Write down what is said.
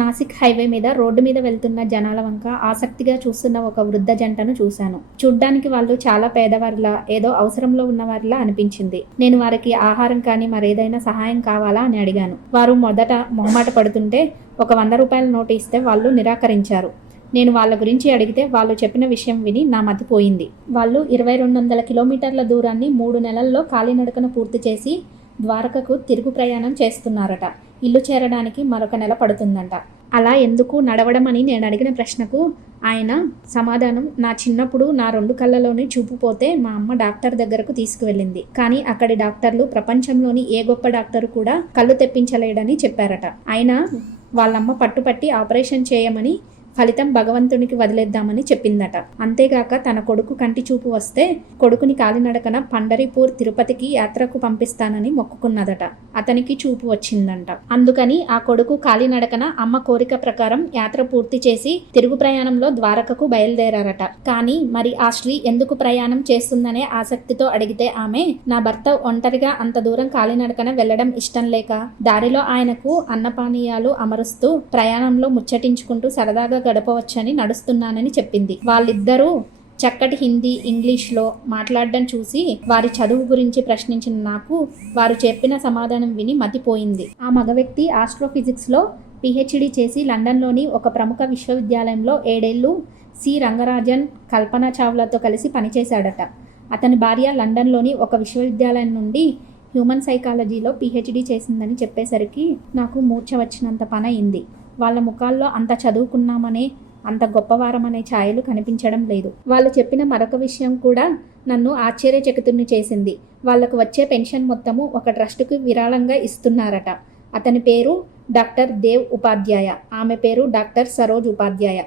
Nashik highway మీద road మీద వెళ్తున్న జనాల వంక ఆసక్తిగా చూస్తున్న ఒక వృద్ధ జంటను చూశాను. చూడ్డానికి వాళ్ళు చాలా పేదవారిలా, ఏదో అవసరంలో ఉన్నవారిలా అనిపించింది. నేను వారికి ఆహారం కానీ మరేదైనా సహాయం కావాలా అని అడిగాను. వారు మొదట మొహమాట పడుతుంటే ఒక 100 రూపాయల నోటు ఇస్తే వాళ్ళు నిరాకరించారు. నేను వాళ్ళ గురించి అడిగితే వాళ్ళు చెప్పిన విషయం విని నా మతి పోయింది. వాళ్ళు 2200 కిలోమీటర్ల దూరాన్ని 3 నెలల్లో కాలినడకన పూర్తి చేసి ద్వారకకు తిరుగు ప్రయాణం చేస్తున్నారట. ఇల్లు చేరడానికి మరొక నెల పడుతుందంట. అలా ఎందుకు నడవడం అని నేను అడిగిన ప్రశ్నకు ఆయన సమాధానం, నా చిన్నప్పుడు నా 2 కళ్ళలోని చూపు పోతే మా అమ్మ డాక్టర్ దగ్గరకు తీసుకువెళ్ళింది. కానీ అక్కడి డాక్టర్లు ప్రపంచంలోని ఏ గొప్ప డాక్టరు కూడా కళ్ళు తెప్పించలేడని చెప్పారట. అయినా వాళ్ళమ్మ పట్టుపట్టి ఆపరేషన్ చేయమని, ఫలితం భగవంతునికి వదిలేద్దామని చెప్పిందట. అంతేగాక తన కొడుకు కంటి చూపు వస్తే కొడుకుని కాలినడకన పండరిపూర్ తిరుపతికి యాత్రకు పంపిస్తానని మొక్కుకున్నదట. అతనికి చూపు వచ్చిందంట. అందుకని ఆ కొడుకు కాలినడకన అమ్మ కోరిక ప్రకారం యాత్ర పూర్తి చేసి తిరుగు ప్రయాణంలో ద్వారకకు బయలుదేరారట. కానీ మరి ఆ స్త్రీ ఎందుకు ప్రయాణం చేస్తుందనే ఆసక్తితో అడిగితే ఆమె, నా భర్త ఒంటరిగా అంత దూరం కాలినడకన వెళ్లడం ఇష్టం లేక దారిలో ఆయనకు అన్నపానీయాలు అమరుస్తూ ప్రయాణంలో ముచ్చటించుకుంటూ సరదాగా గడపవచ్చని నడుస్తున్నానని చెప్పింది. వాళ్ళిద్దరూ చక్కటి హిందీ, ఇంగ్లీష్లో మాట్లాడడం చూసి వారి చదువు గురించి ప్రశ్నించిన నాకు వారు చెప్పిన సమాధానం విని మతిపోయింది. ఆ మగ వ్యక్తి ఆస్ట్రోఫిజిక్స్లో PhD చేసి లండన్లోని ఒక ప్రముఖ విశ్వవిద్యాలయంలో 7 ఏళ్లు సి రంగరాజన్, కల్పనా చావ్లాతో కలిసి పనిచేశాడట. అతని భార్య లండన్లోని ఒక విశ్వవిద్యాలయం నుండి హ్యూమన్ సైకాలజీలో PhD చేసిందని చెప్పేసరికి నాకు మూర్ఛ వచ్చినంత పని అయింది. వాళ్ళ ముఖాల్లో అంత చదువుకున్నామనే, అంత గొప్పవారమనే ఛాయలు కనిపించడం లేదు. వాళ్ళు చెప్పిన మరొక విషయం కూడా నన్ను ఆశ్చర్యచకితుణ్ణి చేసింది. వాళ్లకు వచ్చే పెన్షన్ మొత్తము ఒక ట్రస్టుకు విరాళంగా ఇస్తున్నారట. అతని పేరు డాక్టర్ దేవ్ ఉపాధ్యాయ, ఆమె పేరు డాక్టర్ సరోజ్ ఉపాధ్యాయ.